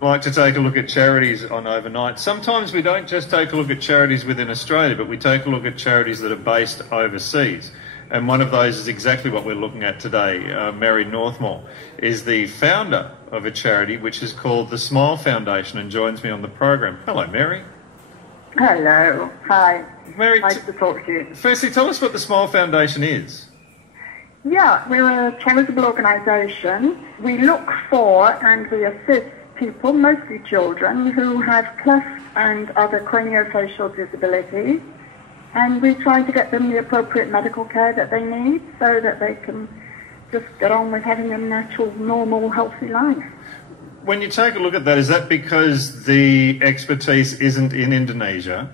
like to take a look at charities on overnight. Sometimes we don't just take a look at charities within Australia, but we take a look at charities that are based overseas. And one of those is exactly what we're looking at today. Mary Northmore is the founder of a charity which is called the Smile Foundation and joins me on the program. Hello, Mary. Hello. Hi. Mary, nice to talk to you. Firstly, tell us what the Smile Foundation is. Yeah, we're a charitable organisation. We look for and we assist people, mostly children, who have cleft and other craniofacial disabilities, and we try to get them the appropriate medical care that they need so that they can just get on with having a natural, normal, healthy life. When you take a look at that, is that because the expertise isn't in Indonesia,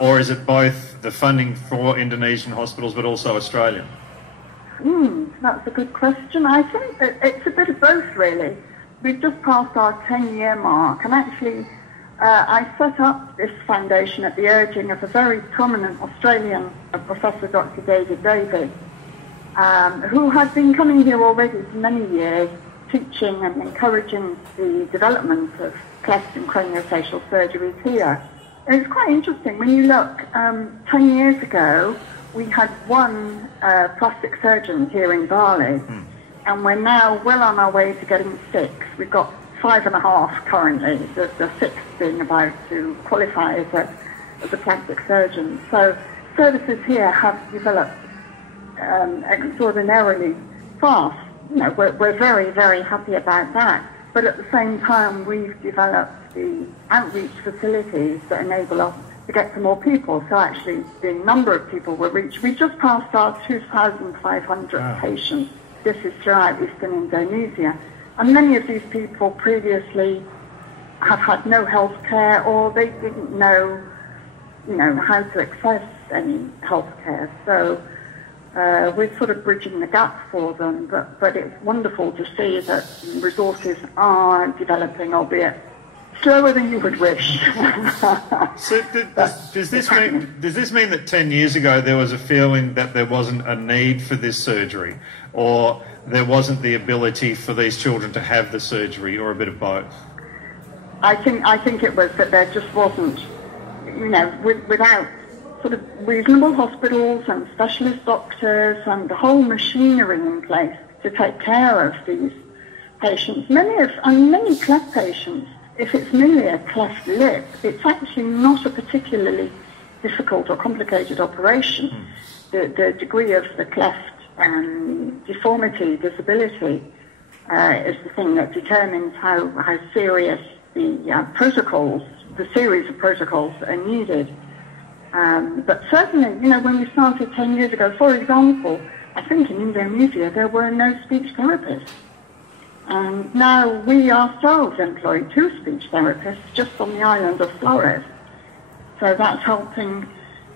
or is it both the funding for Indonesian hospitals but also Australian? That's a good question. I think that it's a bit of both, really. We've just passed our 10-year mark, and actually I set up this foundation at the urging of a very prominent Australian Professor Dr. David Davis, who has been coming here already for many years, teaching and encouraging the development of cleft and craniofacial surgeries here. And it's quite interesting. When you look, 10 years ago, we had one plastic surgeon here in Bali, and we're now well on our way to getting 6. We've got 5.5 currently, the 6th being about to qualify as a plastic surgeon. So services here have developed extraordinarily fast. You know, we're very, very happy about that. But at the same time, we've developed the outreach facilities that enable us to get to more people. So actually, the number of people we reach, we just passed our 2,500 patients. This is throughout Eastern Indonesia. And many of these people previously have had no health care, or they didn't know, how to access any health care. So we're sort of bridging the gap for them. But it's wonderful to see that resources are developing, albeit slower than you would wish. So does this mean that 10 years ago there was a feeling that there wasn't a need for this surgery, or there wasn't the ability for these children to have the surgery, or a bit of both? I think it was that there just wasn't, without sort of reasonable hospitals and specialist doctors and the whole machinery in place to take care of these patients. Many cleft patients, if it's merely a cleft lip, it's actually not a particularly difficult or complicated operation. The degree of the cleft deformity, disability, is the thing that determines how serious the series of protocols are needed. But certainly, when we started 10 years ago, for example, I think in Indonesia there were no speech therapists. And now we ourselves employ 2 speech therapists just on the island of Flores. So that's helping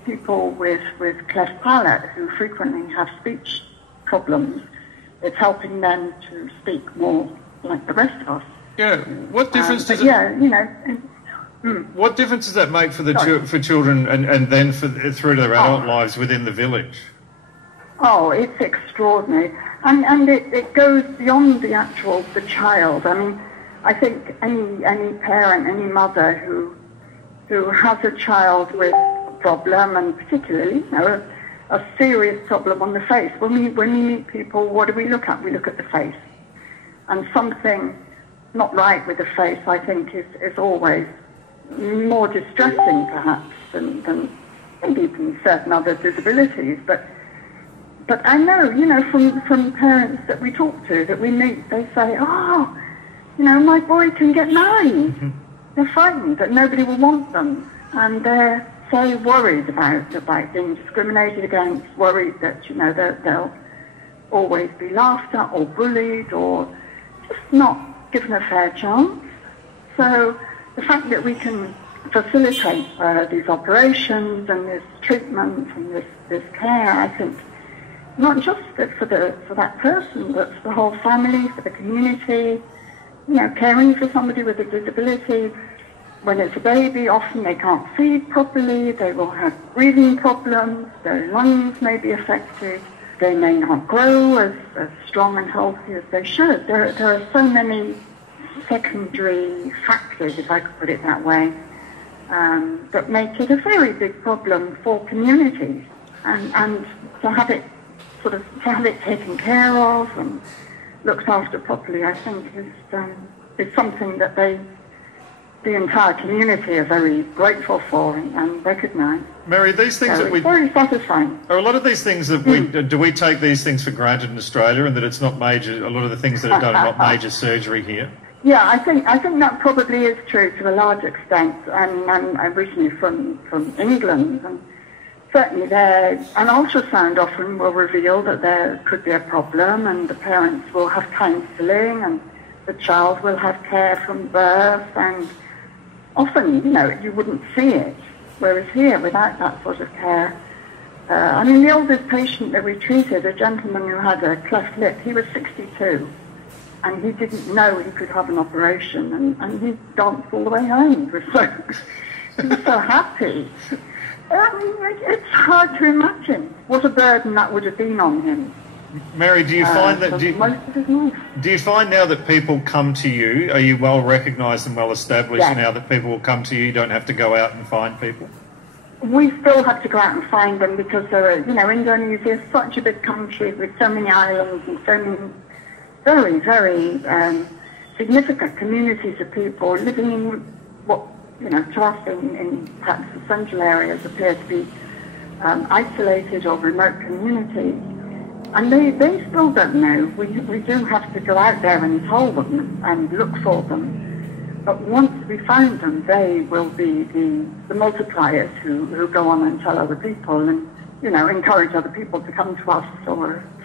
people with cleft palate who frequently have speech problems. It's helping them to speak more like the rest of us. Yeah. What difference does What difference does that make for children and then through their adult lives within the village? Oh, it's extraordinary. And it goes beyond the child. I mean, I think any parent, any mother who has a child with a problem, and particularly, a serious problem on the face. When we meet people, what do we look at? We look at the face. And something not right with the face, I think, is always more distressing, perhaps, than maybe even certain other disabilities. But I know, from parents that we talk to, that we meet, they say, my boy can get married. They're frightened that nobody will want them. And they're so worried about being discriminated against, worried that, they'll always be laughed at or bullied or just not given a fair chance. So the fact that we can facilitate these operations and this treatment and this care, I think, not just for that person, but for the whole family, for the community, caring for somebody with a disability. When it's a baby, often they can't feed properly, they will have breathing problems, their lungs may be affected, they may not grow as strong and healthy as they should. There are so many secondary factors, if I could put it that way, that make it a very big problem for communities, and to have it taken care of and looked after properly, I think is something that the entire community are very grateful for and recognise. Mary, these things that we... very satisfying. Are a lot of these things that do we take these things for granted in Australia, and that it's not major, a lot of the things that are done are not major surgery here? Yeah, I think that probably is true to a large extent, and I'm originally from England, and certainly an ultrasound often will reveal that there could be a problem, and the parents will have counselling, and the child will have care from birth, and often, you wouldn't see it, whereas here, without that sort of care, the oldest patient that we treated, a gentleman who had a cleft lip, he was 62. And he didn't know he could have an operation, and he danced all the way home. He was so happy. It's hard to imagine what a burden that would have been on him. Mary, do you find that... most of his life. Do you find now that people come to you, are you well recognised and well established now that people will come to you, you don't have to go out and find people? We still have to go out and find them because, Indonesia is such a big country with so many islands and so many very, very significant communities of people living in what, to us in perhaps the central areas appear to be isolated or remote communities. And they still don't know. We do have to go out there and tell them and look for them. But once we find them, they will be the multipliers who go on and tell other people and, encourage other people to come to us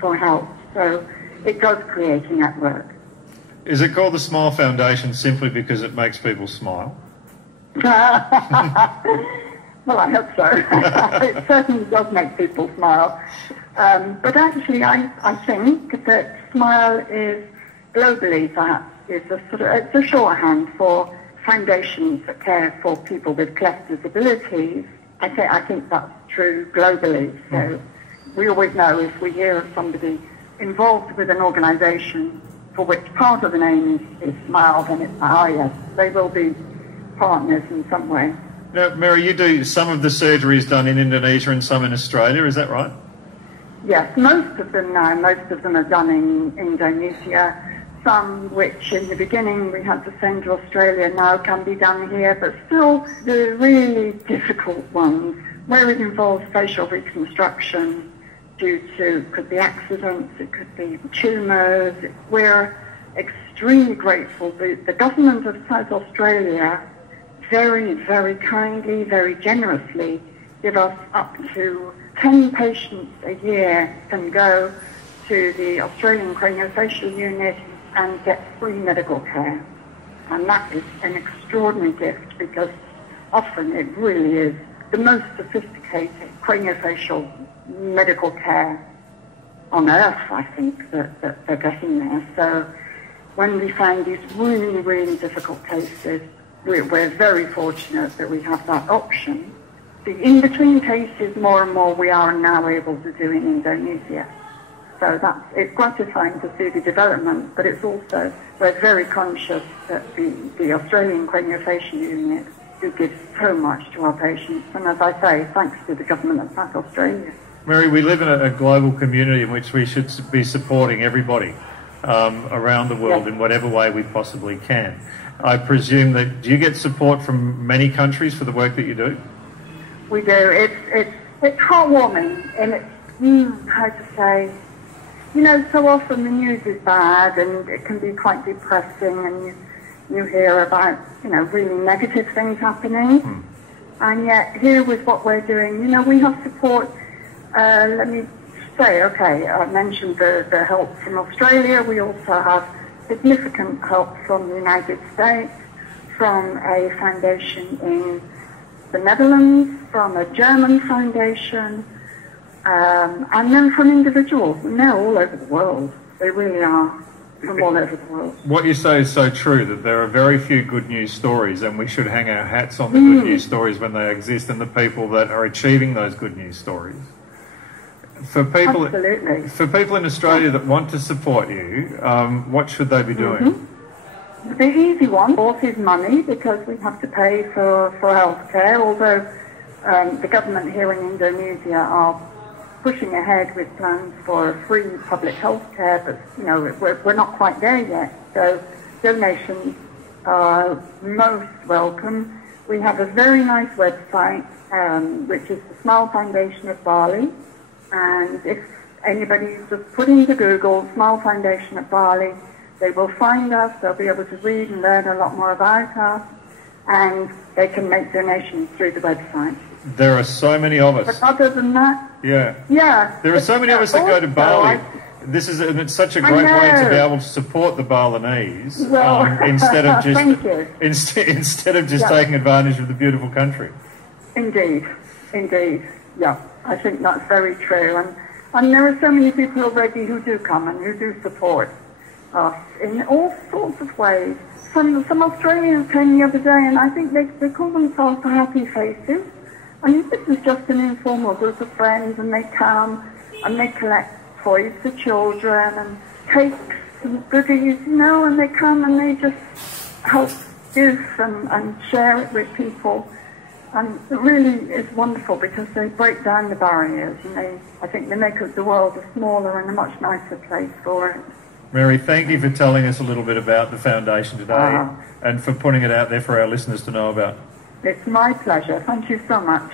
for help. So it does create a network. Is it called the Smile Foundation simply because it makes people smile? Well, I hope so. It certainly does make people smile. But actually, I think that SMILE is globally, perhaps, it's a shorthand for foundations that care for people with cleft disabilities. I think that's true globally. So we always know if we hear of somebody involved with an organisation for which part of the name is SMILE, then it's, yes, they will be partners in some way. Now, Mary, you do some of the surgeries done in Indonesia and some in Australia, is that right? Yes, most of them now. Most of them are done in Indonesia. Some which in the beginning we had to send to Australia now can be done here, but still the really difficult ones where it involves facial reconstruction due to, could be accidents, it could be tumours. We're extremely grateful. The government of South Australia very, very kindly, very generously give us up to 10 patients a year can go to the Australian Craniofacial Unit and get free medical care. And that is an extraordinary gift because often it really is the most sophisticated craniofacial medical care on earth, I think, that they're getting there. So when we find these really, really difficult cases, we're very fortunate that we have that option. The in-between cases, more and more, we are now able to do in Indonesia. So it's gratifying to see the development, but it's also, we're very conscious that the Australian Craniofacial Unit do give so much to our patients. And as I say, thanks to the government of South Australia. Mary, we live in a global community in which we should be supporting everybody around the world in whatever way we possibly can. I presume that, do you get support from many countries for the work that you do? We do. It's heartwarming, and it's, how to say, so often the news is bad and it can be quite depressing, and you hear about, really negative things happening. And yet here with what we're doing, we have support. Let me say, I mentioned the help from Australia. We also have significant help from the United States, from a foundation in the Netherlands, from a German foundation, and then from individuals. And they're all over the world. They really are from all over the world. What you say is so true, that there are very few good news stories, and we should hang our hats on the good news stories when they exist and the people that are achieving those good news stories. Absolutely. For people in Australia that want to support you, what should they be doing? The easy one, of course, is money, because we have to pay for health care, although the government here in Indonesia are pushing ahead with plans for free public health care, but, you know, we're not quite there yet. So donations are most welcome. We have a very nice website, which is the Smile Foundation of Bali, and if anybody just put into Google Smile Foundation of Bali, they will find us. They'll be able to read and learn a lot more about us, and they can make donations through the website. There are so many of us. But other than that, yeah, there are so many of us that go to Bali. It's such a great way to be able to support the Balinese, instead of just instead of just taking advantage of the beautiful country. Indeed, yeah, I think that's very true, and there are so many people already who do come and who do support us in all sorts of ways. Some Australians came the other day, and I think they call themselves the Happy Faces. And this is just an informal group of friends, and they come and they collect toys for children and cakes and goodies, you know, and they come and they just help give and share it with people. And it really is wonderful, because they break down the barriers, and I think they make the world a smaller and a much nicer place for it. Mary, thank you for telling us a little bit about the foundation today and for putting it out there for our listeners to know about. It's my pleasure. Thank you so much.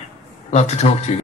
Love to talk to you.